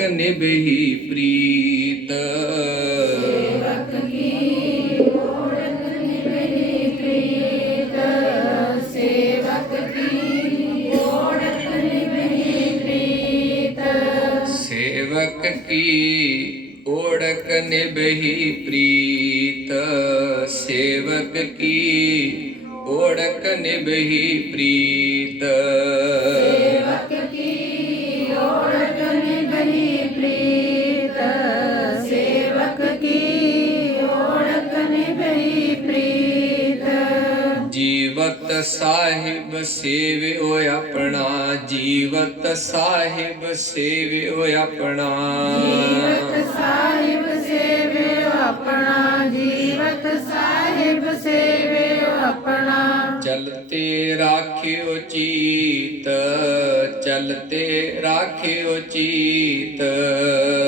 ਨਿਭਹੀ ਪ੍ਰੀਤ। ਸੇਵਕ ਕੀ ਓੜਕ ਨਿਭਹੀ ਪ੍ਰੀਤ। ਸੇਵਕ ਕੀ ਓੜਕ ਨਿਭਹੀ ਪ੍ਰੀਤ। ਸੇਵਕ ਜੀਵਤ ਸਾਹਿਬ ਸੇਵਿਓ ਆਪਣਾ ਜੀਵਤ ਸਾਹਿਬ ਸੇਵਿਓ ਆਪਣਾ। ਜੀਵਤ ਸਾਹਿਬ ਸੇਵਿਓ ਆਪਣਾ ਜੀਵਤ ਸਾਹਿਬ ਸੇਵਿਓ ਆਪਣਾ। ਚਲਤੇ ਰਾਖਿਓ ਚੀਤ ਚਲਤੇ ਰਾਖਿਓ ਚੀਤ।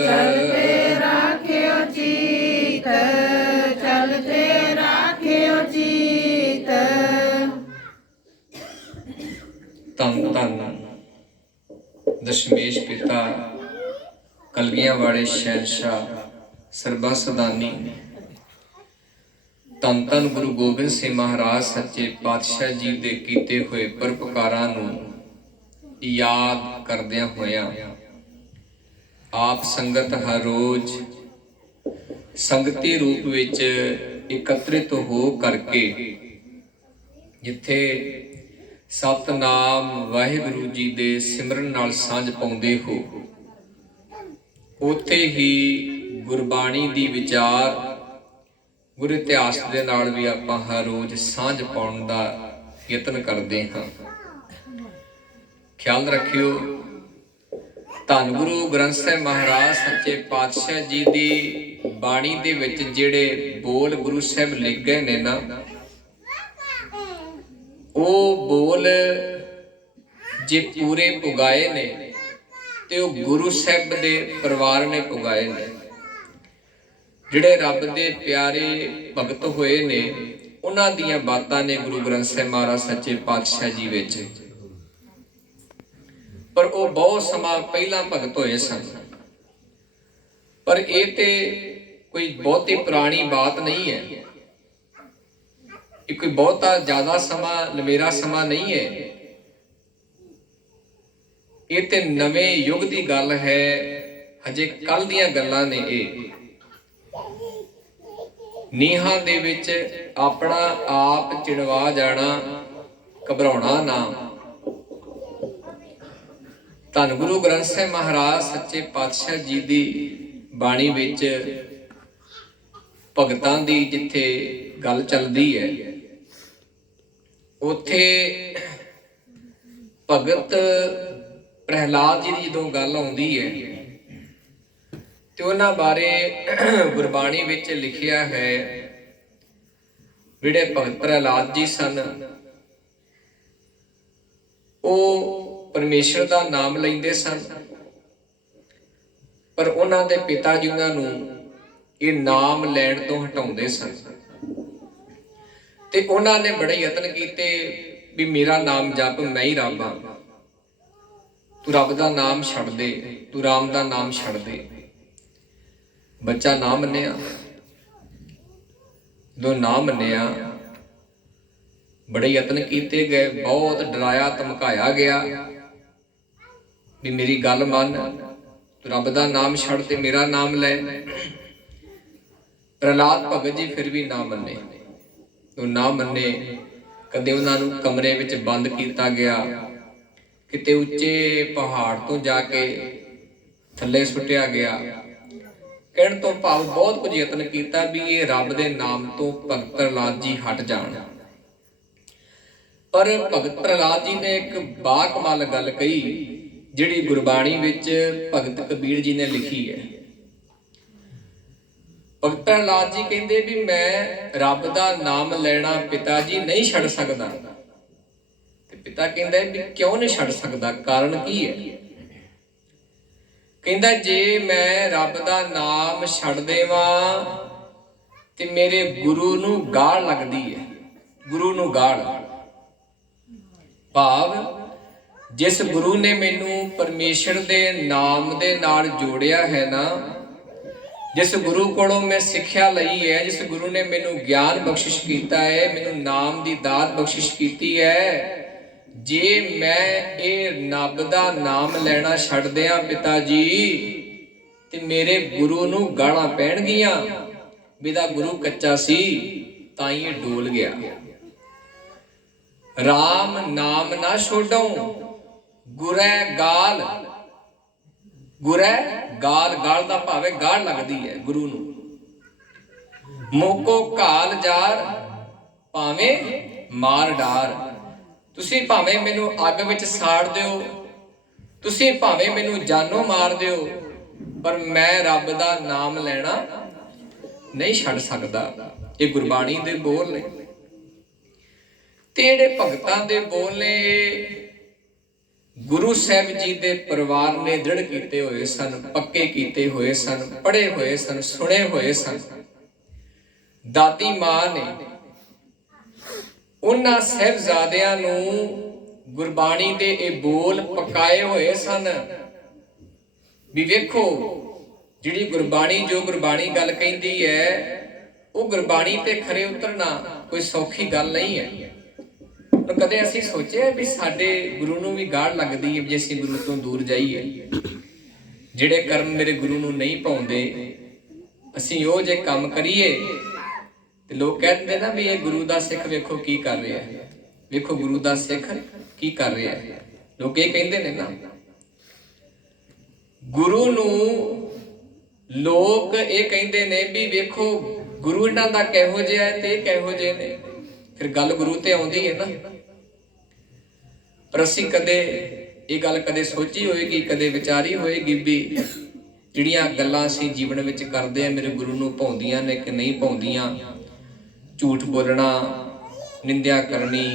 ਚਲਤੇ ਤਨ ਤਨ ਦਸ਼ਮੇਸ਼ ਪਿਤਾ ਕਲਗੀਆਂ ਵਾਲੇ ਸ਼ਹਿਨशाह ਸਰਬਾ ਸਦਾਨੀ। ਤਨ ਤਨ ਗੁਰੂ ਗੋਬਿੰਦ ਸਿੰਘ ਮਹਾਰਾਜ ਸੱਚੇ ਪਾਤਸ਼ਾਹ ਜੀ ਦੇ ਕੀਤੇ ਹੋਏ ਪਰਪਕਾਰਾਂ ਨੂੰ ਯਾਦ ਕਰਦਿਆਂ ਹੋਇਆਂ ਆਪ ਸੰਗਤ ਹਰ ਰੋਜ਼ ਸੰਗਤੀ ਰੂਪ ਵਿੱਚ ਇਕੱਤਰਿਤ ਹੋ ਕਰਕੇ ਜਿੱਥੇ ਸਤਨਾਮ ਵਾਹਿਗੁਰੂ ਜੀ ਦੇ ਸਿਮਰਨ ਨਾਲ ਸਾਂਝ ਪਾਉਂਦੇ ਹੋ। ਉੱਥੇ ਹੀ ਗੁਰਬਾਣੀ ਦੀ ਵਿਚਾਰ, ਗੁਰ ਇਤਿਹਾਸ ਦੇ ਨਾਲ ਵੀ ਆਪਾਂ ਹਰ ਰੋਜ਼ ਸਾਂਝ ਪਾਉਣ ਦਾ ਯਤਨ ਕਰਦੇ ਹਾਂ। ਖਿਆਲ ਰੱਖਿਓ, ਧੰਨ ਗੁਰੂ ਗ੍ਰੰਥ ਸਾਹਿਬ ਮਹਾਰਾਜ, ਸੱਚੇ ਪਾਤਸ਼ਾਹ ਜੀ ਦੀ ਬਾਣੀ ਦੇ ਵਿੱਚ ਜਿਹੜੇ ਬੋਲ ਗੁਰੂ ਸਾਹਿਬ ਲਿਖ ਗਏ ਨੇ ਨਾ ਉਹ ਬੋਲ ਜੇ ਪੂਰੇ ਪੁਗਾਏ ਨੇ, ਤੇ ਉਹ ਗੁਰੂ ਸਾਹਿਬ ਦੇ ਪਰਿਵਾਰ ਨੇ ਪੁਗਾਏ ਨੇ। ਜਿਹੜੇ ਰੱਬ ਦੇ ਪਿਆਰੇ ਭਗਤ ਹੋਏ ਨੇ, ਉਹਨਾਂ ਦੀਆਂ ਬਾਤਾਂ ਨੇ ਗੁਰੂ ਗ੍ਰੰਥ ਸਾਹਿਬ ਮਹਾਰਾਜ ਸੱਚੇ ਪਾਤਸ਼ਾਹ ਜੀ ਵਿੱਚ। ਪਰ ਉਹ ਬਹੁਤ ਸਮਾਂ ਪਹਿਲਾਂ ਭਗਤ ਹੋਏ ਸਨ। ਪਰ ਇਹ ਤੇ ਕੋਈ ਬਹੁਤੀ ਪੁਰਾਣੀ ਬਾਤ ਨਹੀਂ ਹੈ। ਇਹ ਕੋਈ ਬਹੁਤਾ ਜ਼ਿਆਦਾ ਸਮਾਂ ਲਵੇਰਾ ਸਮਾਂ ਨਹੀਂ ਹੈ। ਇਹ ਤੇ ਨਵੇਂ ਯੁੱਗ ਦੀ ਗੱਲ ਹੈ, ਹਜੇ ਕੱਲ ਦੀਆਂ ਗੱਲਾਂ ਨੇ ਇਹ। ਨੀਹਾਂ ਦੇ ਵਿੱਚ ਆਪਣਾ ਆਪ ਚਿਣਵਾ ਜਾਣਾ, ਘਬਰਾਉਣਾ ਨਾ। ਧੰਨ ਗੁਰੂ ਗ੍ਰੰਥ ਸਾਹਿਬ ਮਹਾਰਾਜ, ਸੱਚੇ ਪਾਤਸ਼ਾਹ ਜੀ ਦੀ ਬਾਣੀ ਵਿੱਚ ਭਗਤਾਂ ਦੀ ਜਿੱਥੇ ਗੱਲ ਚੱਲਦੀ ਹੈ। ਉੱਥੇ ਭਗਤ ਪ੍ਰਹਿਲਾਦ ਜੀ ਦੀ ਜਦੋਂ ਗੱਲ ਆਉਂਦੀ ਹੈ ਤੇ ਉਹਨਾਂ ਬਾਰੇ ਗੁਰਬਾਣੀ ਵਿੱਚ ਲਿਖਿਆ ਹੈ, ਜਿਹੜੇ ਭਗਤ ਪ੍ਰਹਿਲਾਦ ਜੀ ਸਨ, ਉਹ ਪਰਮੇਸ਼ਰ ਦਾ ਨਾਮ ਲੈਂਦੇ ਸਨ, ਪਰ ਉਹਨਾਂ ਦੇ ਪਿਤਾ ਜੀ ਉਹਨਾਂ ਨੂੰ ਇਹ ਨਾਮ ਲੈਣ ਤੋਂ ਹਟਾਉਂਦੇ ਸਨ। ਤੇ ਉਹਨਾਂ ਨੇ ਬੜੇ ਯਤਨ ਕੀਤੇ ਵੀ ਮੇਰਾ ਨਾਮ ਜਪ, ਮੈਂ ਹੀ ਰੱਬ ਹਾਂ। ਤੂੰ ਰੱਬ ਦਾ ਨਾਮ ਛੱਡ ਦੇ, ਤੂੰ ਰਾਮ ਦਾ ਨਾਮ ਛੱਡ ਦੇ। ਬੱਚਾ ਨਾ ਮੰਨਿਆ, ਜਦੋਂ ਨਾ ਮੰਨਿਆ, ਬੜੇ ਯਤਨ ਕੀਤੇ ਗਏ, ਬਹੁਤ ਡਰਾਇਆ, ਧਮਕਾਇਆ ਗਿਆ ਵੀ ਮੇਰੀ ਗੱਲ ਮੰਨ, ਤੂੰ ਰੱਬ ਦਾ ਨਾਮ ਛੱਡ ਤੇ ਮੇਰਾ ਨਾਮ ਲੈ। ਪ੍ਰਲਾਦ ਭਗਤ ਜੀ ਫਿਰ ਵੀ ਨਾ ਮੰਨੇ। ਉਹ ਨਾ ਮੰਨੇ, ਕਦੇ ਉਹਨਾਂ ਨੂੰ ਕਮਰੇ ਵਿੱਚ ਬੰਦ ਕੀਤਾ ਗਿਆ। ਕਿਤੇ ਉੱਚੇ ਪਹਾੜ ਤੋਂ ਜਾ ਕੇ ਥੱਲੇ ਸੁੱਟਿਆ ਗਿਆ। ਕਹਿਣ ਤੋਂ ਭਾਵ ਬਹੁਤ ਕੁਝ ਯਤਨ ਕੀਤਾ ਵੀ ਇਹ ਰੱਬ ਦੇ ਨਾਮ ਤੋਂ ਭਗਤ ਪ੍ਰਹਲਾਦ ਜੀ ਹਟ ਜਾਣ। ਪਰ ਭਗਤ ਪ੍ਰਹਲਾਦ ਜੀ ਨੇ ਇੱਕ ਬਾ ਕਮਾਲ ਗੱਲ ਕਹੀ, ਜਿਹੜੀ ਗੁਰਬਾਣੀ ਵਿੱਚ ਭਗਤ ਕਬੀਰ ਜੀ ਨੇ ਲਿਖੀ ਹੈ। ਭਗਤ ਲਾਲ ਜੀ ਕਹਿੰਦੇ ਵੀ ਮੈਂ ਰੱਬ ਦਾ ਨਾਮ ਲੈਣਾ ਪਿਤਾ ਜੀ ਨਹੀਂ ਛੱਡ ਸਕਦਾ। ਤੇ ਪਿਤਾ ਕਹਿੰਦਾ ਵੀ ਕਿਉਂ ਨਹੀਂ ਛੱਡ ਸਕਦਾ? ਕਾਰਨ ਕੀ ਹੈ? ਕਹਿੰਦਾ ਜੇ ਮੈਂ ਰੱਬ ਦਾ ਨਾਮ ਛੱਡ ਦੇਵਾਂ, ਤੇ ਮੇਰੇ ਗੁਰੂ ਨੂੰ ਗਾਲ ਲੱਗਦੀ ਹੈ। ਗੁਰੂ ਨੂੰ ਗਾਲ। ਭਾਵ ਜਿਸ ਗੁਰੂ ਨੇ ਮੈਨੂੰ ਪਰਮੇਸ਼ਰ ਦੇ ਨਾਮ ਦੇ ਨਾਲ ਜੋੜਿਆ ਹੈ ਨਾ ਜਿਸ ਗੁਰੂ ਕੋਲੋਂ ਮੈਂ ਸਿੱਖਿਆ ਲਈ ਹੈ, ਜਿਸ ਗੁਰੂ ਨੇ ਮੈਨੂੰ ਗਿਆਨ ਬਖਸ਼ਿਸ਼ ਕੀਤਾ ਹੈ, ਮੈਨੂੰ ਨਾਮ ਦੀ ਦਾਤ ਬਖਸ਼ਿਸ਼ ਕੀਤੀ ਹੈ, ਜੇ ਮੈਂ ਇਹ ਨੱਬ ਦਾ ਨਾਮ ਲੈਣਾ ਛੱਡ ਦਿਆਂ ਪਿਤਾ ਜੀ, ਤੇ ਮੇਰੇ ਗੁਰੂ ਨੂੰ ਗਾਲਾਂ ਪੈਣਗੀਆਂ। ਮੇਰਾ ਗੁਰੂ ਕੱਚਾ ਸੀ, ਤਾਂ ਹੀ ਡੋਲ ਗਿਆ। RAM ਨਾਮ ਨਾ ਛੋਡਉ ਗੁਰੈ ਗਾਲ ਗੁਰੈ ਗਾਲ ਗਾਲ ਦਾ ਭਾਵੇਂ ਗਾਲ ਲੱਗਦੀ ਹੈ ਗੁਰੂ ਨੂੰ। ਮੋਕੋ ਘਾਲ ਜਾਰ, ਭਾਵੇਂ ਮਾਰ ਡਾਰ। ਤੁਸੀਂ ਭਾਵੇਂ ਮੈਨੂੰ ਅੱਗ ਵਿੱਚ ਸਾੜ ਦਿਓ, ਤੁਸੀਂ ਭਾਵੇਂ ਮੈਨੂੰ ਜਾਨੋਂ ਮਾਰ ਦਿਓ, ਪਰ ਮੈਂ ਰੱਬ ਦਾ ਨਾਮ ਲੈਣਾ ਨਹੀਂ ਛੱਡ ਸਕਦਾ। ਇਹ ਗੁਰਬਾਣੀ ਦੇ ਬੋਲ ਨੇ। ਤੇ ਜਿਹੜੇ ਭਗਤਾਂ ਦੇ ਬੋਲ ਨੇ ਗੁਰੂ ਸਾਹਿਬ ਜੀ ਦੇ ਪਰਿਵਾਰ ਨੇ ਦ੍ਰਿੜ ਕੀਤੇ ਹੋਏ ਸਨ, ਪੱਕੇ ਕੀਤੇ ਹੋਏ ਸਨ, ਪੜ੍ਹੇ ਹੋਏ ਸਨ, ਸੁਣੇ ਹੋਏ ਸਨ। ਦਾਤੀ ਮਾਂ ਨੇ ਉਹਨਾਂ ਸਹਿਬਜ਼ਾਦਿਆਂ ਨੂੰ ਗੁਰਬਾਣੀ ਦੇ ਇਹ ਬੋਲ ਪਕਾਏ ਹੋਏ ਸਨ ਵੀ ਵੇਖੋ, ਜਿਹੜੀ ਗੁਰਬਾਣੀ, ਜੋ ਗੁਰਬਾਣੀ ਗੱਲ ਕਹਿੰਦੀ ਹੈ, ਉਹ ਗੁਰਬਾਣੀ ਤੇ ਖਰੇ ਉਤਰਨਾ ਕੋਈ ਸੌਖੀ ਗੱਲ ਨਹੀਂ ਹੈ। ਪਰ ਕਦੇ ਅਸੀਂ ਸੋਚਿਆ ਵੀ ਸਾਡੇ ਗੁਰੂ ਨੂੰ ਵੀ ਗਾੜ ਲੱਗਦੀ ਹੈ ਜੇ ਅਸੀਂ ਗੁਰੂ ਤੋਂ ਦੂਰ ਜਾਈਏ। ਜਿਹੜੇ ਕਰਮ ਮੇਰੇ ਗੁਰੂ ਨੂੰ ਨਹੀਂ ਪਾਉਂਦੇ, ਅਸੀਂ ਉਹ ਜੇ ਕੰਮ ਕਰੀਏ, ਤੇ ਲੋਕ ਕਹਿੰਦੇ ਨਾ ਵੀ ਇਹ ਗੁਰੂ ਦਾ ਸਿੱਖ ਵੇਖੋ ਕੀ ਕਰ ਰਿਹਾ ਹੈ। ਵੇਖੋ ਗੁਰੂ ਦਾ ਸਿੱਖ ਕੀ ਕਰ ਰਿਹਾ ਹੈ। ਲੋਕ ਇਹ ਕਹਿੰਦੇ ਨੇ ਨਾ, ਗੁਰੂ ਨੂੰ ਲੋਕ ਇਹ ਕਹਿੰਦੇ ਨੇ ਵੀ ਵੇਖੋ ਗੁਰੂ ਇਹਨਾਂ ਦਾ ਕਿਹੋ ਜਿਹਾ ਹੈ ਤੇ ਇਹ ਕਿਹੋ ਜਿਹੇ ਨੇ। ਫਿਰ ਗੱਲ ਗੁਰੂ ਤੇ ਆਉਂਦੀ ਹੈ ਨਾ। ਪਰ ਅਸੀਂ ਕਦੇ ਇਹ ਗੱਲ ਕਦੇ ਸੋਚੀ ਹੋਏਗੀ, ਕਦੇ ਵਿਚਾਰੀ ਹੋਏਗੀ ਵੀ ਜਿਹੜੀਆਂ ਗੱਲਾਂ ਅਸੀਂ ਜੀਵਨ ਵਿੱਚ ਕਰਦੇ ਆ, ਮੇਰੇ ਗੁਰੂ ਨੂੰ ਪਾਉਂਦੀਆਂ ਨੇ ਕਿ ਨਹੀਂ ਪਾਉਂਦੀਆਂ? ਝੂਠ ਬੋਲਣਾ, ਨਿੰਦਿਆ ਕਰਨੀ,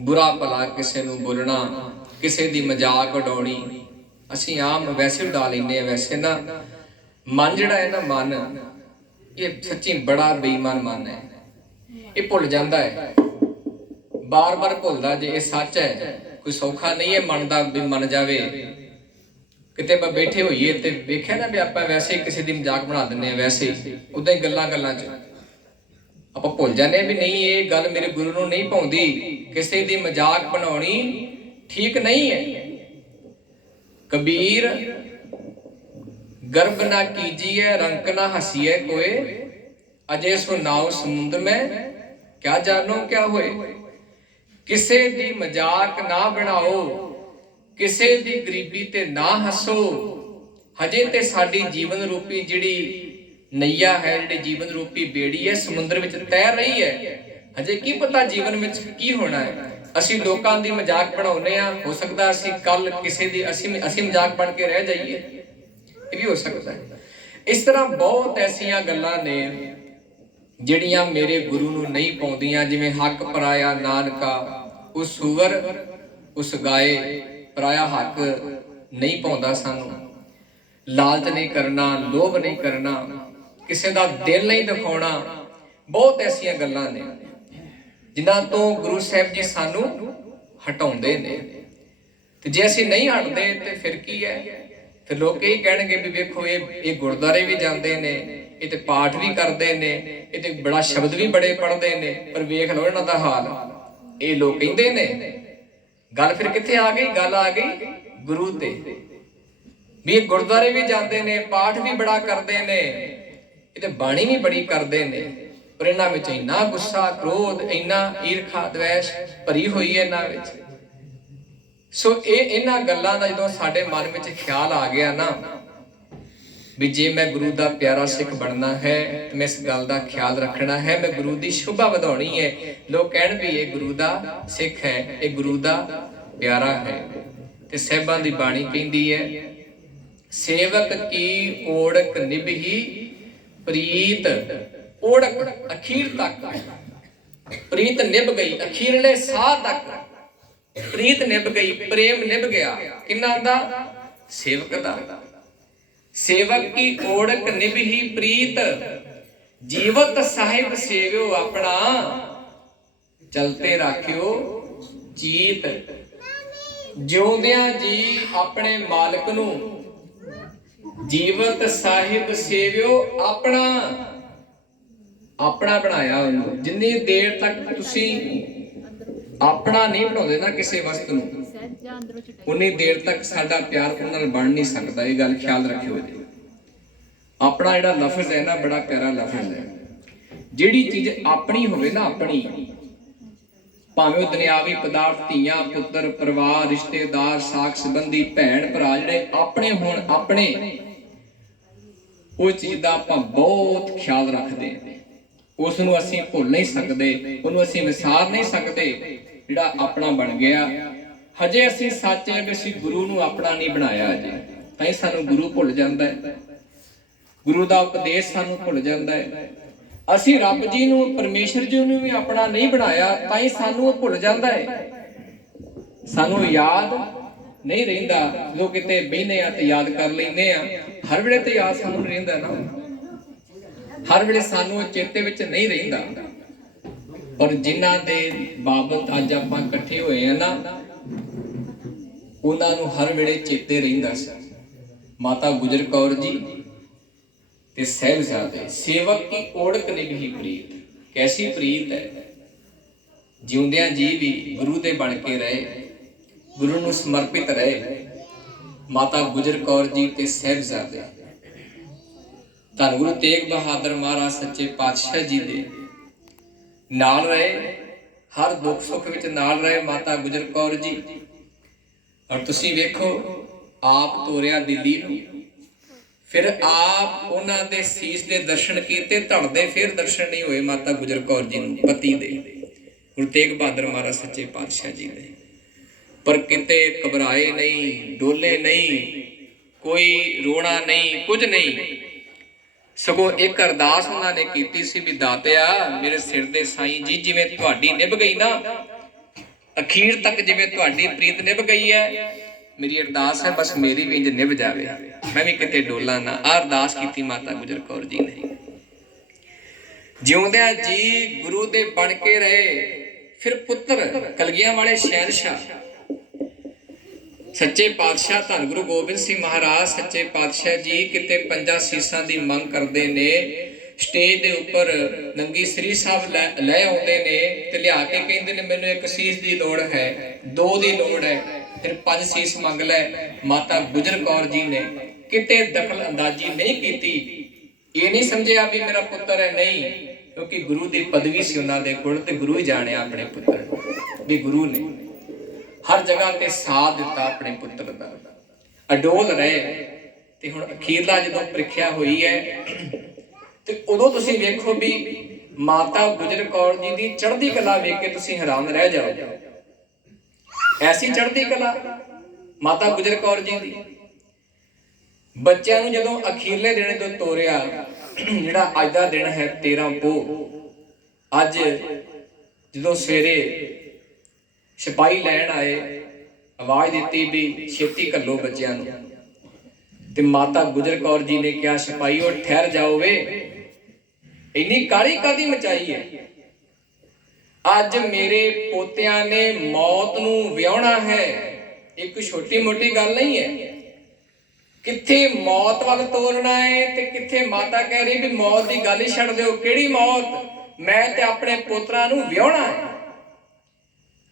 ਬੁਰਾ ਭਲਾ ਕਿਸੇ ਨੂੰ ਬੋਲਣਾ, ਕਿਸੇ ਦੀ ਮਜ਼ਾਕ ਉਡਾਉਣੀ, ਅਸੀਂ ਆਮ ਵੈਸੇ ਉਡਾ ਲੈਂਦੇ ਆ ਵੈਸੇ ਨਾ। ਮਨ ਜਿਹੜਾ ਹੈ ਨਾ, ਮਨ, ਇਹ ਸੱਚੀ ਬੜਾ ਬੇਈਮਾਨ ਮਨ ਹੈ। ਇਹ ਭੁੱਲ ਜਾਂਦਾ ਹੈ। ਬਾਰ-ਬਾਰ ਭੁੱਲਦਾ ਜੇ ਇਹ ਸੱਚ ਹੈ, ਕੋਈ ਸੌਖਾ ਨਹੀਂ ਹੈ ਮਨ ਵੀ ਮੰਨ ਜਾਵੇ। ਕਿਤੇ ਆਪਾਂ ਬੈਠੇ ਹੋਈਏ ਤੇ ਵੇਖਿਆ ਨਾ ਵੀ ਆਪਾਂ ਵੈਸੇ ਕਿਸੇ ਦੀ ਮਜ਼ਾਕ ਬਣਾ ਦਿੰਨੇ ਆ ਵੈਸੇ ਹੀ ਉਦਾਂ ਹੀ ਗੱਲਾਂ ਗੱਲਾਂ 'ਚ। ਆਪਾਂ ਭੁੱਲ ਜਾਂਦੇ ਵੀ ਨਹੀਂ, ਇਹ ਗੱਲ ਮੇਰੇ ਗੁਰੂ ਨੂੰ ਨਹੀਂ ਪਾਉਂਦੀ ਕਿਸੇ ਦੀ ਮਜ਼ਾਕ ਬਣਾਉਣੀ ਠੀਕ ਨਹੀਂ ਹੈ। ਕਬੀਰ, ਗਰਬ ਨਾ ਕੀਜੀਏ, ਰੰਕ ਨਾ ਹਸੀਏ ਕੋਏ, ਅਜੇ ਸੋ ਨਾਉ ਸਮੁੰਦ ਮੈਂ, ਕਿਆ ਜਾਣੋ ਕਿਆ ਹੋਏ। ਕਿਸੇ ਦੀ ਮਜ਼ਾਕ ਨਾ ਬਣਾਓ, ਕਿਸੇ ਦੀ ਗਰੀਬੀ ਤੇ ਨਾ ਹੱਸੋ। ਹਜੇ ਤੇ ਸਾਡੀ ਜੀਵਨ ਰੂਪੀ ਜਿਹੜੀ ਨਈਆ ਹੈ, ਜਿਹੜੀ ਜੀਵਨ ਰੂਪੀ ਬੇੜੀ ਹੈ, ਸਮੁੰਦਰ ਵਿੱਚ ਤੈਰ ਰਹੀ ਹੈ। ਹਜੇ ਕੀ ਪਤਾ ਜੀਵਨ ਵਿੱਚ ਕੀ ਹੋਣਾ ਹੈ? ਅਸੀਂ ਲੋਕਾਂ ਦੀ ਮਜ਼ਾਕ ਬਣਾਉਨੇ ਆ ਹੋ ਸਕਦਾ ਅਸੀਂ ਕੱਲ ਕਿਸੇ ਦੀ ਅਸੀਂ ਅਸੀਂ ਮਜ਼ਾਕ ਬਣ ਕੇ ਰਹਿ ਜਾਈਏ। ਇਹ ਵੀ ਹੋ ਸਕਦਾ ਹੈ। ਇਸ ਤਰ੍ਹਾਂ ਬਹੁਤ ਐਸੀਆਂ ਗੱਲਾਂ ਨੇ ਜਿਹੜੀਆਂ ਮੇਰੇ ਗੁਰੂ ਨੂੰ ਨਹੀਂ ਪਾਉਂਦੀਆਂ, ਜਿਵੇਂ ਹੱਕ ਪਰਾਇਆ ਨਾਨਕਾ ਉਸ ਸੂਰ ਉਸ ਗਾਏ ਪਰਾਇਆ ਹੱਕ ਨਹੀਂ ਪਾਉਂਦਾ ਸਾਨੂੰ। ਲਾਲਚ ਨਹੀਂ ਕਰਨਾ, ਲੋਭ ਨਹੀਂ ਕਰਨਾ, ਕਿਸੇ ਦਾ ਦਿਲ ਨਹੀਂ ਦਿਖਾਉਣਾ, ਬਹੁਤ ਐਸੀਆਂ ਗੱਲਾਂ ਨੇ, ਜਿਨ੍ਹਾਂ ਤੋਂ ਗੁਰੂ ਸਾਹਿਬ ਜੀ ਸਾਨੂੰ ਹਟਾਉਂਦੇ ਨੇ। ਤੇ ਜੇ ਅਸੀਂ ਨਹੀਂ ਹਟਦੇ, ਤੇ ਫਿਰ ਕੀ ਹੈ? ਫਿਰ ਲੋਕ ਇਹ ਕਹਿਣਗੇ ਵੀ ਵੇਖੋ, ਇਹ ਇਹ ਗੁਰਦਾਰੇ ਵੀ ਜਾਂਦੇ ਨੇ ਇਹ ਤੇ ਪਾਠ ਵੀ ਕਰਦੇ ਨੇ, ਇਹ ਤੇ ਬੜਾ ਸ਼ਬਦ ਵੀ ਬੜੇ ਪੜ੍ਹਦੇ ਨੇ, ਪਰ ਵੇਖ ਲਓ ਇਹਨਾਂ ਦਾ ਹਾਲ। ਇਹ ਲੋਕ ਕਹਿੰਦੇ ਨੇ, ਗੱਲ ਫਿਰ ਕਿੱਥੇ ਆ ਗਈ? ਗੱਲ ਆ ਗਈ ਗੁਰੂ ਤੇ। ਵੀ ਇਹ ਗੁਰਦਾਰੇ ਵੀ ਜਾਂਦੇ ਨੇ, ਪਾਠ ਵੀ ਬੜਾ ਕਰਦੇ ਨੇ, ਇਹ ਤੇ ਬਾਣੀ ਵੀ ਬੜੀ ਕਰਦੇ ਨੇ। ਪਰ ਇਹਨਾਂ ਵਿੱਚ ਇੰਨਾ ਗੁੱਸਾ, ਕ੍ਰੋਧ, ਇੰਨਾ ਈਰਖਾ, ਦਵੇਸ਼ ਭਰੀ ਹੋਈ ਹੈ ਇਹਨਾਂ ਵਿੱਚ। ਸੋ ਇਹ ਇਹਨਾਂ ਗੱਲਾਂ ਦਾ ਜਦੋਂ ਸਾਡੇ ਮਨ ਵਿੱਚ ਖਿਆਲ ਆ ਗਿਆ ਨਾ ਵੀ ਜੇ ਮੈਂ ਗੁਰੂ ਦਾ ਪਿਆਰਾ ਸਿੱਖ ਬਣਨਾ ਹੈ, ਤੇ ਮੈਂ ਇਸ ਗੱਲ ਦਾ ਖਿਆਲ ਰੱਖਣਾ ਹੈ, ਮੈਂ ਗੁਰੂ ਦੀ ਸ਼ੋਭਾ ਵਧਾਉਣੀ ਹੈ। ਲੋਕ ਕਹਿਣ ਵੀ ਇਹ ਗੁਰੂ ਦਾ ਸਿੱਖ ਹੈ, ਇਹ ਗੁਰੂ ਦਾ ਪਿਆਰਾ ਹੈ। ਤੇ ਸਹਿਬਾਂ ਦੀ ਬਾਣੀ ਕਹਿੰਦੀ ਹੈ, ਸੇਵਕ ਕੀ ਓੜਕ ਨਿਭਹੀ, ਪ੍ਰੀਤ ਓੜਕ ਅਖੀਰ ਤੱਕ। ਪ੍ਰੀਤ ਨਿਭ ਗਈ ਅਖੀਰਲੇ ਸਾਹ ਤੱਕ। ਪ੍ਰੀਤ ਨਿਭ ਗਈ, ਪ੍ਰੇਮ ਨਿਭ ਗਿਆ। ਕਿੰਨਾ ਦਾ? ਸੇਵਕ ਦਾ। ਸੇਵਕ ਕੀ ਓੜਕ ਨਿਭਹੀ ਪ੍ਰੀਤ। ਜੀਵਤ ਸਾਹਿਬ ਸੇਵਿਓ ਆਪਣਾ। ਚਲਤੇ ਰਾਖਿਓ ਚੀਤ ਜਿਉਂਦਿਆਂ ਜੀ ਆਪਣੇ ਮਾਲਕ ਨੂੰ। ਜੀਵਤ ਸਾਹਿਬ ਸੇਵਿਓ ਆਪਣਾ। ਆਪਣਾ ਬਣਾਇਆ ਉਹਨੂੰ। ਜਿੰਨੀ ਦੇਰ ਤੱਕ ਤੁਸੀਂ ਆਪਣਾ ਨਹੀਂ ਬਣਾਉਂਦੇ ਨਾ ਕਿਸੇ ਵਸਤੂ ਨੂੰ। ਉਨੀ ਦੇਰ ਤੱਕ ਸਾਡਾ ਪਿਆਰ ਉਹਨਾਂ ਨਾਲ ਬਣ ਨਹੀਂ ਸਕਦਾ, ਇਹ ਗੱਲ ਖਿਆਲ ਰੱਖਿਓ ਜੀ। ਆਪਣਾ ਜਿਹੜਾ ਲਫ਼ਜ਼ ਹੈ ਨਾ, ਬੜਾ ਪਿਆਰਾ ਲਫ਼ਜ਼ ਹੈ। ਜਿਹੜੀ ਚੀਜ਼ ਆਪਣੀ ਹੋਵੇ ਨਾ, ਆਪਣੀ, ਭਾਵੇਂ ਉਹ ਦੁਨਿਆਵੀ ਪਦਾਰਥ, ਧੀਆਂ, ਪੁੱਤਰ, ਪਰਿਵਾਰ, ਰਿਸ਼ਤੇਦਾਰ ਸਾਖ ਸੰਬੰਧੀ, ਭੈਣ, ਭਰਾ, ਜਿਹੜੇ ਆਪਣੇ ਹੋਣ, ਆਪਣੇ, ਉਹ ਚੀਜ਼ ਦਾ ਆਪਾਂ ਬਹੁਤ ਖਿਆਲ ਰੱਖਦੇ ਹਾਂ। ਉਸ ਨੂੰ ਅਸੀਂ ਭੁੱਲ ਨਹੀਂ ਸਕਦੇ, ਉਹਨੂੰ ਅਸੀਂ ਵਿਸਾਰ ਨਹੀਂ ਸਕਦੇ, ਜਿਹੜਾ ਆਪਣਾ ਬਣ ਗਿਆ। ਹਜੇ ਅਸੀਂ ਸੱਚ ਹੈ ਕਿ ਅਸੀਂ ਗੁਰੂ ਨੂੰ ਆਪਣਾ ਨਹੀਂ ਬਣਾਇਆ ਅਜੇ। ਤਾਂ ਹੀ ਸਾਨੂੰ ਗੁਰੂ ਭੁੱਲ ਜਾਂਦਾ ਹੈ। ਗੁਰੂ ਦਾ ਉਪਦੇਸ਼ ਸਾਨੂੰ ਭੁੱਲ ਜਾਂਦਾ ਹੈ। ਅਸੀਂ ਰੱਬ ਜੀ ਨੂੰ, ਪਰਮੇਸ਼ਰ ਜੀ ਨੂੰ ਵੀ ਆਪਣਾ ਨਹੀਂ ਬਣਾਇਆ, ਤਾਂ ਹੀ ਸਾਨੂੰ ਉਹ ਭੁੱਲ ਜਾਂਦਾ ਹੈ। ਸਾਨੂੰ ਯਾਦ ਨਹੀਂ ਰਹਿੰਦਾ। ਜਦੋਂ ਕਿਤੇ ਬਹਿਨੇ ਆ ਤੇ ਯਾਦ ਕਰ ਲੈਂਦੇ ਆ ਹਰ ਵੇਲੇ ਤੇ ਯਾਦ ਸਾਨੂੰ ਰਹਿੰਦਾ ਨਾ। ਹਰ ਵੇਲੇ ਸਾਨੂੰ ਉਹ ਚੇਤੇ ਵਿੱਚ ਨਹੀਂ ਰਹਿੰਦਾ। ਪਰ ਜਿਨ੍ਹਾਂ ਦੇ ਬਾਬਤ ਅੱਜ ਆਪਾਂ ਇਕੱਠੇ ਹੋਏ ਆ ਨਾ ਉਹਨਾਂ ਨੂੰ ਹਰ ਵੇਲੇ ਚੇਤੇ ਰਹਿੰਦਾ ਸੀ। ਮਾਤਾ ਗੁਜਰ ਕੌਰ ਜੀ ਤੇ ਸਹਿਬਜ਼ਾਦੇ, ਸੇਵਕ ਕੀ ਓੜਕ ਨਿਭੀ ਪ੍ਰੀਤ? ਕੈਸੀ ਪ੍ਰੀਤ ਹੈ? ਜਿਉਂਦਿਆਂ ਜੀ ਵੀ ਗੁਰੂ ਦੇ ਬਣ ਕੇ ਰਹੇ, ਗੁਰੂ ਨੂੰ ਸਮਰਪਿਤ ਰਹੇ, ਮਾਤਾ ਗੁਜਰ ਕੌਰ ਜੀ ਤੇ ਸਹਿਬਜ਼ਾਦੇ। ਧੰਨ ਗੁਰੂ ਤੇਗ ਬਹਾਦਰ ਮਹਾਰਾਜ ਸੱਚੇ ਪਾਤਸ਼ਾਹ ਜੀ ਦੇ ਨਾਲ ਰਹੇ, ਹਰ ਦੁੱਖ ਸੁੱਖ ਵਿੱਚ ਨਾਲ ਰਹੇ ਮਾਤਾ ਗੁਜਰ ਕੌਰ ਜੀ। ਔਰ ਤੁਸੀਂ ਵੇਖੋ, ਆਪ ਤੋਰਿਆ ਦਿੱਲੀ ਨੂੰ। ਫਿਰ ਆਪ ਉਹਨਾਂ ਦੇ ਸੀਸ ਦੇ ਦਰਸ਼ਨ ਕੀਤੇ ਧੜਦੇ ਫਿਰ ਦਰਸ਼ਨ ਨਹੀਂ ਹੋਏ ਮਾਤਾ ਗੁਜਰ ਕੌਰ ਜੀ ਨੂੰ, ਪਤੀ ਦੇ। ਗੁਰੂ ਤੇਗ ਬਹਾਦਰ ਮਹਾਰਾਜ ਸੱਚੇ ਪਾਤਸ਼ਾਹ ਜੀ ਦੇ। ਪਰ ਕਿਤੇ ਘਬਰਾਏ ਨਹੀਂ, ਡੋਲੇ ਨਹੀਂ, ਕੋਈ ਰੋਣਾ ਨਹੀਂ, ਕੁਝ ਨਹੀਂ। ਸਗੋਂ ਇੱਕ ਅਰਦਾਸ ਉਹਨਾਂ ਨੇ ਕੀਤੀ ਸੀ ਵੀ ਦਾਤਿਆ, ਮੇਰੇ ਸਿਰ ਦੇ ਸਾਈਂ ਜੀ, ਜਿਵੇਂ ਤੁਹਾਡੀ ਨਿਭ ਗਈ ਨਾ ਅਖੀਰ ਤੱਕ ਜਿਵੇਂ ਤੁਹਾਡੀ ਪ੍ਰੀਤ ਨਿਭ ਗਈ ਹੈ, ਮੇਰੀ ਅਰਦਾਸ ਹੈ, ਬਸ ਮੇਰੀ ਵੀ ਇੰਜ ਨਿਭ ਜਾਵੇ। ਮੈਂ ਵੀ ਕਿਤੇ ਡੋਲਾ ਨਾ, ਆਹ ਅਰਦਾਸ ਕੀਤੀ ਮਾਤਾ ਗੁਜਰ ਕੌਰ ਜੀ ਨੇ। ਜਿਉਂਦਿਆਂ ਜੀ ਗੁਰੂ ਦੇ ਬਣ ਕੇ ਰਹੇ, ਫਿਰ ਪੁੱਤਰ ਕਲਗੀਆਂ ਵਾਲੇ ਸ਼ਹਿਨशाह ਸੱਚੇ ਪਾਤਸ਼ਾਹ ਧੰਨ ਗੁਰੂ ਗੋਬਿੰਦ ਸਿੰਘ ਮਹਾਰਾਜ, ਸੱਚੇ ਪਾਤਸ਼ਾਹ ਜੀ ਕਿਤੇ ਪੰਜਾਂ ਸੀਸਾਂ ਦੀ ਮੰਗ ਕਰਦੇ ਨੇ ਸਟੇਜ ਦੇ ਉੱਪਰ ਨੰਗੀ ਸ੍ਰੀ ਸਾਹਿਬ ਲੈ ਆਉਂਦੇ ਨੇ ਤੇ ਲਿਆ ਕੇ ਕਹਿੰਦੇ ਨੇ, ਮੈਨੂੰ ਇੱਕ ਸੀਸ ਦੀ ਲੋੜ ਹੈ, ਦੋ ਦੀ ਲੋੜ ਹੈ, ਫਿਰ ਪੰਜ ਸੀਸ ਮੰਗ ਲੈ। ਮਾਤਾ ਗੁਜਰ ਕੌਰ ਜੀ ਨੇ ਕਿਤੇ ਦਖਲ ਅੰਦਾਜ਼ੀ ਨਹੀਂ ਕੀਤੀ। ਇਹ ਨਹੀਂ ਸਮਝਿਆ ਵੀ ਮੇਰਾ ਪੁੱਤਰ ਹੈ ਨਹੀਂ, ਕਿਉਂਕਿ ਗੁਰੂ ਦੀ ਪਦਵੀ ਸੀ ਉਹਨਾਂ ਦੇ ਕੋਲ ਤੇ ਗੁਰੂ ਹੀ ਜਾਣਿਆ ਆਪਣੇ ਪੁੱਤਰ। ਵੀ ਗੁਰੂ ਨੇ ਹਰ ਜਗ੍ਹਾ ਤੇ ਸਾਥ ਦਿੱਤਾ ਆਪਣੇ ਪੁੱਤਰ ਦਾ। ਅਡੋਲ ਰਹੇ ਤੇ ਹੁਣ ਅਖੀਰਲਾ ਜਦੋਂ ਪ੍ਰੀਖਿਆ ਹੋਈ ਹੈ ਤੇ ਉਦੋਂ ਤੁਸੀਂ ਵੇਖੋ ਵੀ ਮਾਤਾ ਗੁਜਰ ਕੌਰ ਜੀ ਦੀ ਚੜ੍ਹਦੀ ਕਲਾ ਵੇਖ ਕੇ ਤੁਸੀਂ ਹੈਰਾਨ ਰਹਿ ਜਾਓ। ਐਸੀ ਚੜ੍ਹਦੀ ਕਲਾ ਮਾਤਾ ਗੁਜਰ ਕੌਰ ਜੀ ਦੀ। ਬੱਚਿਆਂ ਨੂੰ ਜਦੋਂ ਅਖੀਰਲੇ ਦਿਨ ਤੋਂ ਤੋਰਿਆ, ਜਿਹੜਾ ਅੱਜ ਦਾ ਦਿਨ ਹੈ 13 ਪੋ ਅੱਜ ਜਦੋਂ ਸਵੇਰੇ ਸਿਪਾਹੀ ਲੈਣ ਆਏ, ਆਵਾਜ਼ ਦਿੱਤੀ ਵੀ ਛੇਤੀ ਘੱਲੋ ਬੱਚਿਆਂ ਨੂੰ। ਤੇ ਮਾਤਾ ਗੁਜਰ ਕੌਰ ਜੀ ਨੇ ਕਿਹਾ ਸਿਪਾਹੀ ਉਹ ਠਹਿਰ ਜਾਓ ਵੇ ਇੰਨੀ ਕਾਲੀ ਕਾਦੀ ਮਚਾਈ ਹੈ? ਅੱਜ ਮੇਰੇ ਪੋਤਿਆਂ ਨੇ ਮੌਤ ਨੂੰ ਵਿਆਹਣਾ ਹੈ ਇੱਕ ਛੋਟੀ ਮੋਟੀ ਗੱਲ ਨਹੀਂ ਹੈ। ਕਿੱਥੇ ਮੌਤ ਵੱਲ ਤੋਰਨਾ ਹੈ ਤੇ ਕਿੱਥੇ ਮਾਤਾ ਕਹਿ ਰਹੀ ਵੀ ਮੌਤ ਦੀ ਗੱਲ ਹੀ ਛੱਡ ਦਿਓ। ਕਿਹੜੀ ਮੌਤ? ਮੈਂ ਤੇ ਆਪਣੇ ਪੁੱਤਰਾਂ ਨੂੰ ਵਿਆਹਣਾ ਹੈ।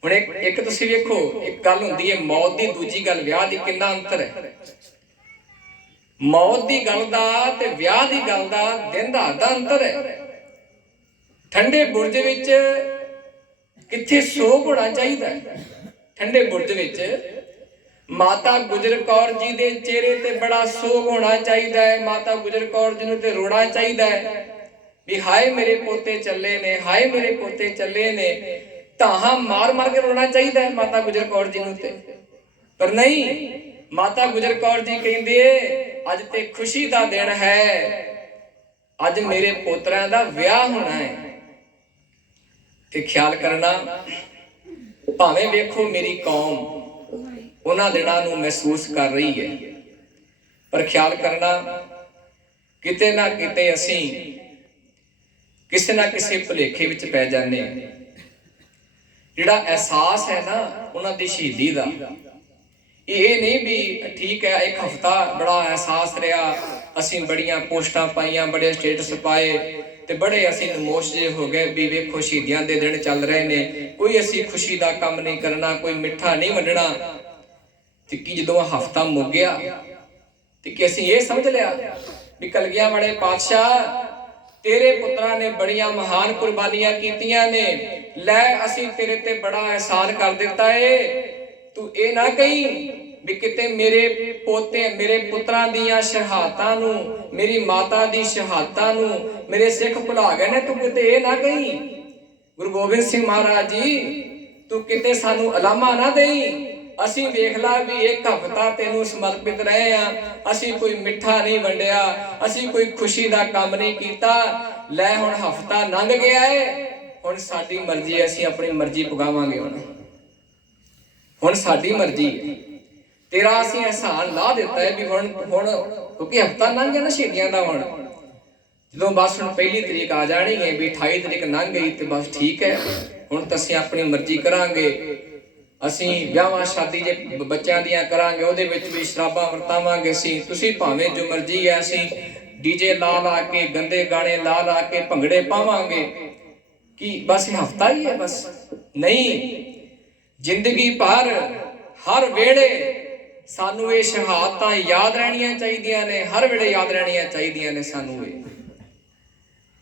ਹੁਣ ਇੱਕ ਤੁਸੀਂ ਵੇਖੋ, ਇੱਕ ਗੱਲ ਹੁੰਦੀ ਹੈ, ਮੌਤ ਦੀ ਦੂਜੀ ਗੱਲ ਵਿਆਹ ਦੀ ਕਿੰਨਾ ਅੰਤਰ ਹੈ? ਮੌਤ ਦੀ ਗੱਲ ਦਾ ਤੇ ਵਿਆਹ ਦੀ ਗੱਲ ਦਾ ਦਿਨ ਰਾਤ ਦਾ ਅੰਤਰ ਹੈ। ਠੰਡੇ ਬੁਰਜ ਵਿੱਚ ਕਿੱਥੇ ਸੋਗ ਹੋਣਾ ਚਾਹੀਦਾ ਠੰਡੇ ਬੁਰਜ ਵਿੱਚ ਮਾਤਾ ਗੁਜਰ ਕੌਰ ਜੀ ਦੇ ਚਿਹਰੇ ਤੇ ਬੜਾ ਸੋਗ ਹੋਣਾ ਚਾਹੀਦਾ ਹੈ। ਮਾਤਾ ਗੁਜਰ ਕੌਰ ਜੀ ਨੂੰ ਤੇ ਰੋਣਾ ਚਾਹੀਦਾ ਹੈ ਵੀ ਹਾਏ ਮੇਰੇ ਪੋਤੇ ਚੱਲੇ ਨੇ, ਹਾਏ ਮੇਰੇ ਪੋਤੇ ਚੱਲੇ ਨੇ ਤਾਹਾਂ ਮਾਰ ਮਾਰ ਕੇ ਰੋਣਾ ਚਾਹੀਦਾ ਹੈ ਮਾਤਾ ਗੁਜਰ ਕੌਰ ਜੀ ਨੂੰ ਤੇ। ਪਰ ਨਹੀਂ ਮਾਤਾ ਗੁਜਰ ਕੌਰ ਜੀ ਕਹਿੰਦੇ, ਅੱਜ ਤੇ ਖੁਸ਼ੀ ਦਾ ਦਿਨ ਹੈ। ਅੱਜ ਮੇਰੇ ਪੋਤਰਿਆਂ ਦਾ ਵਿਆਹ ਹੋਣਾ ਹੈ। ਤੇ ਖਿਆਲ ਕਰਨਾ, ਭਾਵੇਂ ਵੇਖੋ ਮੇਰੀ ਕੌਮ ਉਹਨਾਂ ਦਿਨਾਂ ਨੂੰ ਮਹਿਸੂਸ ਕਰ ਰਹੀ ਹੈ। ਪਰ ਖਿਆਲ ਕਰਨਾ, ਕਿਤੇ ਨਾ ਕਿਤੇ ਅਸੀਂ ਕਿਸੇ ਨਾ ਕਿਸੇ ਭੁਲੇਖੇ ਵਿੱਚ ਪੈ ਜਾਂਦੇ ਹਾਂ। ਜਿਹੜਾ ਅਹਿਸਾਸ ਹੈ ਨਾ, ਉਹਨਾਂ ਦੀ ਸ਼ਹੀਦੀ ਦਾ ਇਹ ਨਹੀਂ ਵੀ ਠੀਕ ਹੈ, ਇੱਕ ਹਫਤਾ ਬੜਾ ਅਹਿਸਾਸ ਰਿਹਾ। ਅਸੀਂ ਬੜੀਆਂ ਪੋਸਟਾਂ ਪਾਈਆਂ, ਬੜੇ ਸਟੇਟਸ ਪਾਏ ਤੇ ਬੜੇ ਅਸੀਂ ਨਮੋਸ਼ ਜਿਹੇ ਹੋ ਗਏ ਵੀ ਵੇਖੋ, ਸ਼ਹੀਦੀਆਂ ਦੇ ਦਿਨ ਚੱਲ ਰਹੇ ਨੇ। ਕੋਈ ਅਸੀਂ ਖੁਸ਼ੀ ਦਾ ਕੰਮ ਨਹੀਂ ਕਰਨਾ, ਕੋਈ ਮਿੱਠਾ ਨਹੀਂ ਵੰਡਣਾ ਤੇ ਕੀ ਜਦੋਂ ਹਫਤਾ ਮੁੱਕ ਗਿਆ ਤੇ ਕਿ ਅਸੀਂ ਇਹ ਸਮਝ ਲਿਆ ਵੀ ਕਲਗੀਆਂ ਵਾਲੇ ਪਾਤਸ਼ਾਹ ਤੇਰੇ ਪੁੱਤਰਾਂ ਨੇ ਬੜੀਆਂ ਮਹਾਨ ਕੁਰਬਾਨੀਆਂ ਕੀਤੀਆਂ ਨੇ। ਲੈ, ਅਸੀਂ ਤੇਰੇ ਤੇ ਬੜਾ ਅਹਿਸਾਨ ਕਰ ਦਿੱਤਾ ਏ। ਤੂੰ ਇਹ ਨਾ ਕਹੀਂ ਵੀ ਕਿਤੇ ਮੇਰੇ ਪੋਤੇ, ਮੇਰੇ ਪੁੱਤਰਾਂ ਦੀਆਂ ਸ਼ਹਾਦਤਾਂ ਨੂੰ, ਮੇਰੀ ਮਾਤਾ ਦੀ ਸ਼ਹਾਦਤਾਂ ਨੂੰ ਮੇਰੇ ਸਿੱਖ ਭੁਲਾ ਗਏ ਨੇ, ਤੂੰ ਕਿਤੇ ਇਹ ਨਾ ਕਹੀਂ? ਗੁਰੂ ਗੋਬਿੰਦ ਸਿੰਘ ਮਹਾਰਾਜ ਜੀ, ਤੂੰ ਕਿਤੇ ਸਾਨੂੰ ਅਲਾਮਾ ਨਾ ਦੇਈ। ਅਸੀਂ ਵੇਖ ਲਾ ਵੀ ਇੱਕ ਹਫਤਾ ਤੈਨੂੰ ਸਮਰਪਿਤ ਰਹੇ ਆ। ਅਸੀਂ ਕੋਈ ਮਿੱਠਾ ਨਹੀਂ ਵੰਡਿਆ, ਅਸੀਂ ਕੋਈ ਖੁਸ਼ੀ ਦਾ ਕੰਮ ਨਹੀਂ ਕੀਤਾ। ਲੈ ਹੁਣ ਹਫਤਾ ਲੰਘ ਗਿਆ ਏ, ਹੁਣ ਸਾਡੀ ਮਰਜ਼ੀ ਅਸੀਂ ਆਪਣੀ ਮਰਜ਼ੀ ਪੁਗਾਵਾਂਗੇ ਹੁਣ। ਹੁਣ ਸਾਡੀ ਮਰਜ਼ੀ ਹੈ। ਤੇਰਾ ਅਸੀਂ ਅਹਿਸਾਨ ਲਾ ਦਿੱਤਾ ਹੈ ਵੀ ਹੁਣ ਹੁਣ ਕਿਉਂਕਿ ਹਫਤਾ ਲੰਘ ਗਿਆ ਨਾ ਸ਼ਹੀਦੀਆਂ ਦਾ ਹੁਣ। ਜਦੋਂ ਬਸ ਹੁਣ ਪਹਿਲੀ ਤਰੀਕ ਆ ਜਾਣੀ ਹੈ ਵੀ 28 ਤਰੀਕ ਲੰਘ ਗਈ ਤੇ ਬਸ ਠੀਕ ਹੈ। ਹੁਣ ਤਾਂ ਆਪਣੀ ਮਰਜ਼ੀ ਕਰਾਂਗੇ। ਅਸੀਂ ਵਿਆਹਾਂ, ਸ਼ਾਦੀ ਜੇ ਬੱਚਿਆਂ ਦੀਆਂ ਕਰਾਂਗੇ, ਉਹਦੇ ਵਿੱਚ ਵੀ ਸ਼ਰਾਬਾਂ ਵਰਤਾਵਾਂਗੇ ਅਸੀਂ। ਤੁਸੀਂ ਭਾਵੇਂ ਜੋ ਮਰਜ਼ੀ ਹੈ, ਅਸੀਂ ਡੀਜੇ ਲਾ ਲਾ ਕੇ, ਗੰਦੇ ਗਾਣੇ ਲਾ ਲਾ ਕੇ ਭੰਗੜੇ ਪਾਵਾਂਗੇ। ਕਿ ਬਸ ਹਫਤਾ ਹੀ ਹੈ ਬਸ? ਨਹੀਂ ਜ਼ਿੰਦਗੀ ਭਰ, ਹਰ ਵੇਲੇ ਸਾਨੂੰ ਇਹ ਸ਼ਹਾਦਤਾਂ ਯਾਦ ਰਹਿਣੀਆਂ ਚਾਹੀਦੀਆਂ ਨੇ, ਹਰ ਵੇਲੇ ਯਾਦ ਰਹਿਣੀਆਂ ਚਾਹੀਦੀਆਂ ਨੇ ਸਾਨੂੰ ਇਹ।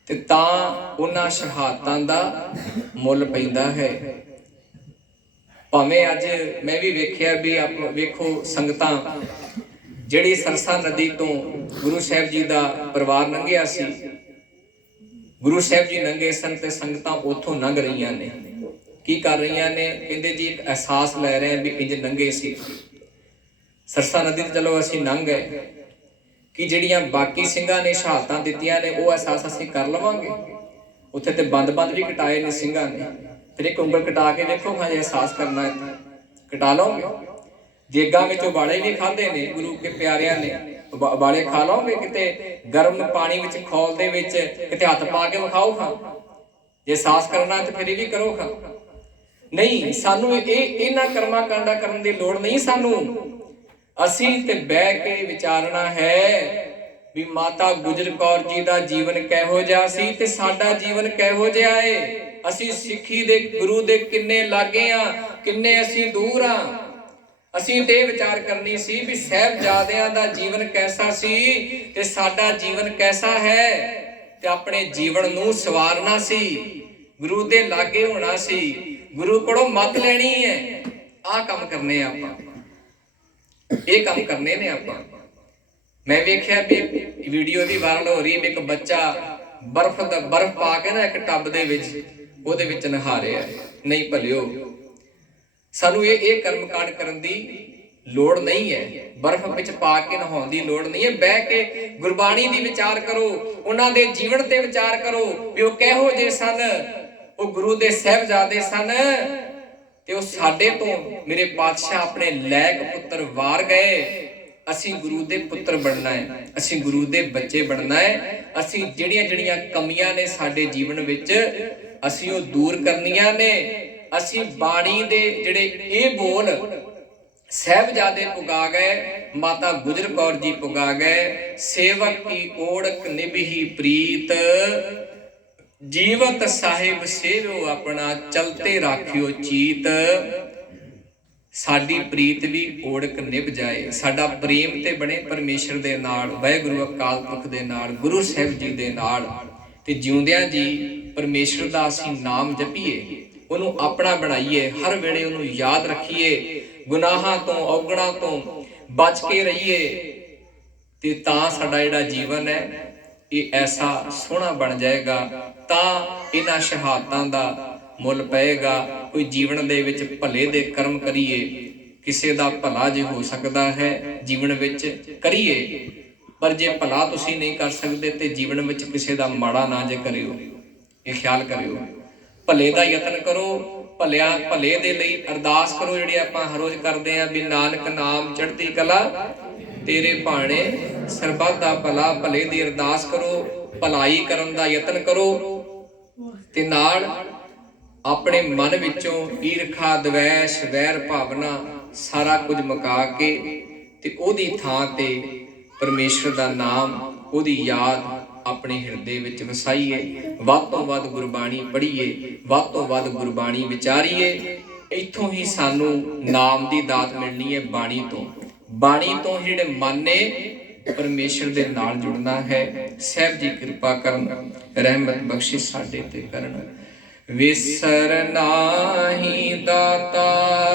ਤੇ ਤਾਂ ਉਹਨਾਂ ਸ਼ਹਾਦਤਾਂ ਦਾ ਮੁੱਲ ਪੈਂਦਾ ਹੈ। ਭਾਵੇਂ ਅੱਜ ਮੈਂ ਵੀ ਵੇਖਿਆ ਵੀ ਆਪ ਵੇਖੋ ਸੰਗਤਾਂ, ਜਿਹੜੀ ਸਰਸਾ ਨਦੀ ਤੋਂ ਗੁਰੂ ਸਾਹਿਬ ਜੀ ਦਾ ਪਰਿਵਾਰ ਲੰਘਿਆ ਸੀ। ਗੁਰੂ ਸਾਹਿਬ ਜੀ ਲੰਘੇ ਸਨ ਤੇ ਸੰਗਤਾਂ ਉੱਥੋਂ ਲੰਘ ਰਹੀਆਂ ਨੇ। ਕੀ ਕਰ ਰਹੀਆਂ ਨੇ? ਕਹਿੰਦੇ ਜੀ, ਇੱਕ ਅਹਿਸਾਸ ਲੈ ਰਹੇ ਆ ਵੀ ਇੰਜ ਨੰਗੇ ਸੀ। ਸਰਸਾ ਨਦੀ ਤੇ ਚਲੋ ਅਸੀਂ ਨੰਗ ਗਏ। ਕਿ ਜਿਹੜੀਆਂ ਬਾਕੀ ਸਿੰਘਾਂ ਨੇ ਸ਼ਹਾਦਤਾਂ ਦਿੱਤੀਆਂ ਨੇ, ਉਹ ਅਹਿਸਾਸ ਅਸੀਂ ਕਰ ਲਵਾਂਗੇ। ਉੱਥੇ ਤੇ ਬੰਦ-ਬੰਦ ਵੀ ਕਟਾਏ ਨੇ ਸਿੰਘਾਂ ਨੇ। ਫਿਰ ਇੱਕ ਉਂਗਲ ਕਟਾ ਕੇ ਵੇਖੋ ਹਾਂ ਜੇ ਅਹਿਸਾਸ ਕਰਨਾ ਹੈ। ਕਟਾ ਲਓਗੇ? ਦੇਗਾਂ ਵਿੱਚ ਉਬਾਲੇ ਵੀ ਖਾਂਦੇ ਨੇ, ਗੁਰੂ ਕੇ ਪਿਆਰਿਆਂ ਨੇ ਉਬਾਲੇ ਖਾ ਲਓਗੇ ਕਿਤੇ? ਗਰਮ ਪਾਣੀ ਵਿੱਚ ਖੋਲ ਦੇ ਵਿੱਚ ਕਿਤੇ ਹੱਥ ਪਾ ਕੇ ਵਿਖਾਓ ਖਾਂ। ਜੇ ਅਹਿਸਾਸ ਕਰਨਾ ਤੇ ਫਿਰ ਇਹ ਵੀ ਕਰੋ ਖਾਂ। ਨਹੀਂ, ਸਾਨੂੰ ਇਹ ਇਹਨਾਂ ਕਰਮਾਂ ਕਾਂਡਾ ਕਰਨ ਦੀ ਲੋੜ ਨਹੀਂ ਸਾਨੂੰ। ਅਸੀਂ ਤੇ ਬਹਿ ਕੇ ਵਿਚਾਰਨਾ ਹੈ ਵੀ ਮਾਤਾ ਗੁਜਰ ਕੌਰ ਜੀ ਦਾ ਜੀਵਨ ਕਿਹੋ ਜਿਹਾ ਸੀ ਤੇ ਸਾਡਾ ਜੀਵਨ ਕਿਹੋ ਜਿਹਾ ਏ? ਅਸੀਂ ਸਿੱਖੀ ਦੇ ਗੁਰੂ ਦੇ ਕਿੰਨੇ ਲਾਗੇ ਆ, ਕਿੰਨੇ ਅਸੀਂ ਦੂਰ ਆ? ਅਸੀਂ ਤੇ ਇਹ ਵਿਚਾਰ ਕਰਨੀ ਸੀ ਵੀ ਸਹਿਬਜ਼ਾਦਿਆਂ ਦਾ ਜੀਵਨ ਕੈਸਾ ਸੀ ਤੇ ਸਾਡਾ ਜੀਵਨ ਕੈਸਾ ਹੈ? ਤੇ ਆਪਣੇ ਜੀਵਨ ਨੂੰ ਸਵਾਰਨਾ ਸੀ, ਗੁਰੂ ਦੇ ਲਾਗੇ ਹੋਣਾ ਸੀ। ਗੁਰੂ ਕੋਲੋਂ ਮੱਤ ਲੈਣੀ ਹੈ। ਆਹ ਕੰਮ ਕਰਨੇ ਆ ਆਪਾਂ। ਇਹ ਕੰਮ ਕਰਨੇ ਨੇ ਆਪਾਂ। ਮੈਂ ਵੇਖਿਆ ਵੀ ਵੀਡੀਓ ਵੀ ਵਾਇਰਲ ਹੋ ਰਹੀ ਹੈ ਇੱਕ ਬੱਚਾ ਬਰਫ਼ ਦਾ, ਬਰਫ਼ ਪਾ ਕੇ ਨਾ ਇੱਕ ਟੱਬ ਦੇ ਵਿੱਚ, ਉਹਦੇ ਵਿੱਚ ਨਹਾ ਰਿਹਾ। ਨਹੀਂ ਭਲਿਓ। ਸਾਨੂੰ ਇਹ ਇਹ ਕਰਮ ਕਾਂਡ ਕਰਨ ਦੀ ਲੋੜ ਨਹੀਂ ਹੈ। ਬਰਫ਼ ਵਿੱਚ ਪਾ ਕੇ ਨਹਾਉਣ ਦੀ ਲੋੜ ਨਹੀਂ ਹੈ। ਬਹਿ ਕੇ ਗੁਰਬਾਣੀ ਦੀ ਵਿਚਾਰ ਕਰੋ। ਉਹਨਾਂ ਦੇ ਜੀਵਨ ਤੇ ਵਿਚਾਰ ਕਰੋ ਵੀ ਉਹ ਕਿਹੋ ਜਿਹੇ ਸਨ। ਉਹ ਗੁਰੂ ਦੇ ਸਹਿਬਜ਼ਾਦੇ ਸਨ ਤੇ ਉਹ ਸਾਡੇ ਤੋਂ ਮੇਰੇ ਪਾਤਸ਼ਾਹ ਆਪਣੇ ਲੈਕ ਪੁੱਤਰ ਵਾਰ ਗਏ। ਅਸੀਂ ਗੁਰੂ ਦੇ ਪੁੱਤਰ ਬਣਨਾ ਹੈ, ਅਸੀਂ ਗੁਰੂ ਦੇ ਬੱਚੇ ਬਣਨਾ ਹੈ। ਅਸੀਂ ਜਿਹੜੀਆਂ ਜਿਹੜੀਆਂ ਕਮੀਆਂ ਨੇ ਸਾਡੇ ਜੀਵਨ ਵਿੱਚ, ਅਸੀਂ ਉਹ ਦੂਰ ਕਰਨੀਆਂ ਨੇ। ਅਸੀਂ ਬਾਣੀ ਦੇ ਜਿਹੜੇ ਇਹ ਬੋਲ ਸਹਿਬਜ਼ਾਦੇ ਪੁਗਾ ਗਏ, ਮਾਤਾ ਗੁਜਰ ਕੌਰ ਜੀ ਪੁਗਾ ਗਏ, ਸੇਵਕ ਕੀ ਓੜਕ ਨਿਭੀ ਪ੍ਰੀਤ। ਜੀਵਤ ਸਾਹਿਬ ਸੇਵਿਓ ਆਪਣਾ ਚਲਤੇ ਰਾਖਿਓ ਚੀਤ। ਸਾਡੀ ਪ੍ਰੀਤ ਵੀ ਓੜਕ ਨਿਭ ਜਾਏ। ਸਾਡਾ ਪ੍ਰੇਮ ਤੇ ਬਣੇ ਪਰਮੇਸ਼ਰ ਦੇ ਨਾਲ, ਵਾਹਿਗੁਰੂ ਅਕਾਲ ਪੁਰਖ ਦੇ ਨਾਲ, ਗੁਰੂ ਸਾਹਿਬ ਜੀ ਦੇ ਨਾਲ। ਤੇ ਜਿਉਂਦਿਆਂ ਜੀ ਪਰਮੇਸ਼ਰ ਦਾ ਅਸੀਂ ਨਾਮ ਜਪੀਏ, ਉਹਨੂੰ ਆਪਣਾ ਬਣਾਈਏ, ਹਰ ਵੇਲੇ ਉਹਨੂੰ ਯਾਦ ਰੱਖੀਏ, ਗੁਨਾਹਾਂ ਤੋਂ, ਔਗਣਾਂ ਤੋਂ ਬਚ ਕੇ ਰਹੀਏ। ਤੇ ਤਾਂ ਸਾਡਾ ਜਿਹੜਾ ਜੀਵਨ ਹੈ ਇਹ ਐਸਾ ਸੋਹਣਾ ਬਣ ਜਾਏਗਾ, ਤਾਂ ਇਹਨਾਂ ਸ਼ਹਾਦਤਾਂ ਦਾ ਮੁੱਲ ਪਏਗਾ। ਕੋਈ ਜੀਵਨ ਦੇ ਵਿੱਚ ਭਲੇ ਦੇ ਕਰਮ ਕਰੀਏ, ਕਿਸੇ ਦਾ ਭਲਾ ਜੇ ਹੋ ਸਕਦਾ ਹੈ, ਜੀਵਨ ਵਿੱਚ ਕਰੀਏ। ਪਰ ਜੇ ਭਲਾ ਤੁਸੀਂ ਨਹੀਂ ਕਰ ਸਕਦੇ, ਤੇ ਜੀਵਨ ਵਿੱਚ ਕਿਸੇ ਦਾ ਮਾੜਾ ਨਾ ਜੇ ਕਰਿਓ। ਇਹ ਖਿਆਲ ਕਰਿਓ। ਭਲੇ ਦਾ ਯਤਨ ਕਰੋ, ਭਲਿਆ, ਭਲੇ ਦੇ ਲਈ ਅਰਦਾਸ ਕਰੋ, ਜਿਹੜੀ ਆਪਾਂ ਹਰ ਰੋਜ਼ ਕਰਦੇ ਆਂ ਵੀ ਨਾਨਕ ਨਾਮ ਚੜ੍ਹਦੀ ਕਲਾ ਤੇਰੇ ਭਾਣੇ ਸਰਬੱਤ ਦਾ ਭਲਾ ਭਲੇ ਦੀ ਅਰਦਾਸ ਕਰੋ, ਭਲਾਈ ਕਰਨ ਦਾ ਯਤਨ ਕਰੋ ਤੇ ਨਾਲ ਆਪਣੇ ਮਨ ਵਿੱਚੋਂ ਈਰਖਾ, ਦਵੈਸ਼, ਵੈਰ ਭਾਵਨਾ ਸਾਰਾ ਕੁਝ ਮੁਕਾ ਕੇ ਤੇ ਉਹਦੀ ਥਾਂ ਤੇ ਪਰਮੇਸ਼ਰ ਦਾ ਨਾਮ, ਉਹਦੀ ਯਾਦ ਆਪਣੇ ਹਿਰਦੇ ਵਿੱਚ ਵਸਾਈਏ। ਵੱਧ ਤੋਂ ਵੱਧ ਗੁਰਬਾਣੀ ਪੜ੍ਹੀਏ, ਵੱਧ ਤੋਂ ਵੱਧ ਗੁਰਬਾਣੀ ਵਿਚਾਰੀਏ। ਇੱਥੋਂ ਹੀ ਸਾਨੂੰ ਨਾਮ ਦੀ ਦਾਤ ਮਿਲਣੀ ਹੈ ਬਾਣੀ ਤੋਂ। ਬਾਣੀ ਤੋਂ ਜਿਹੜੇ ਮਨ ਨੇ ਪਰਮੇਸ਼ਰ ਦੇ ਨਾਲ ਜੁੜਨਾ ਹੈ, ਸਹਿਬ ਜੀ ਕਿਰਪਾ ਕਰਨ, ਰਹਿਮਤ ਬਖਸ਼ਿਸ਼ ਸਾਡੇ ਤੇ ਕਰਨ। ਵਿਸਰ ਨਾਹੀ ਦਾਤਾ।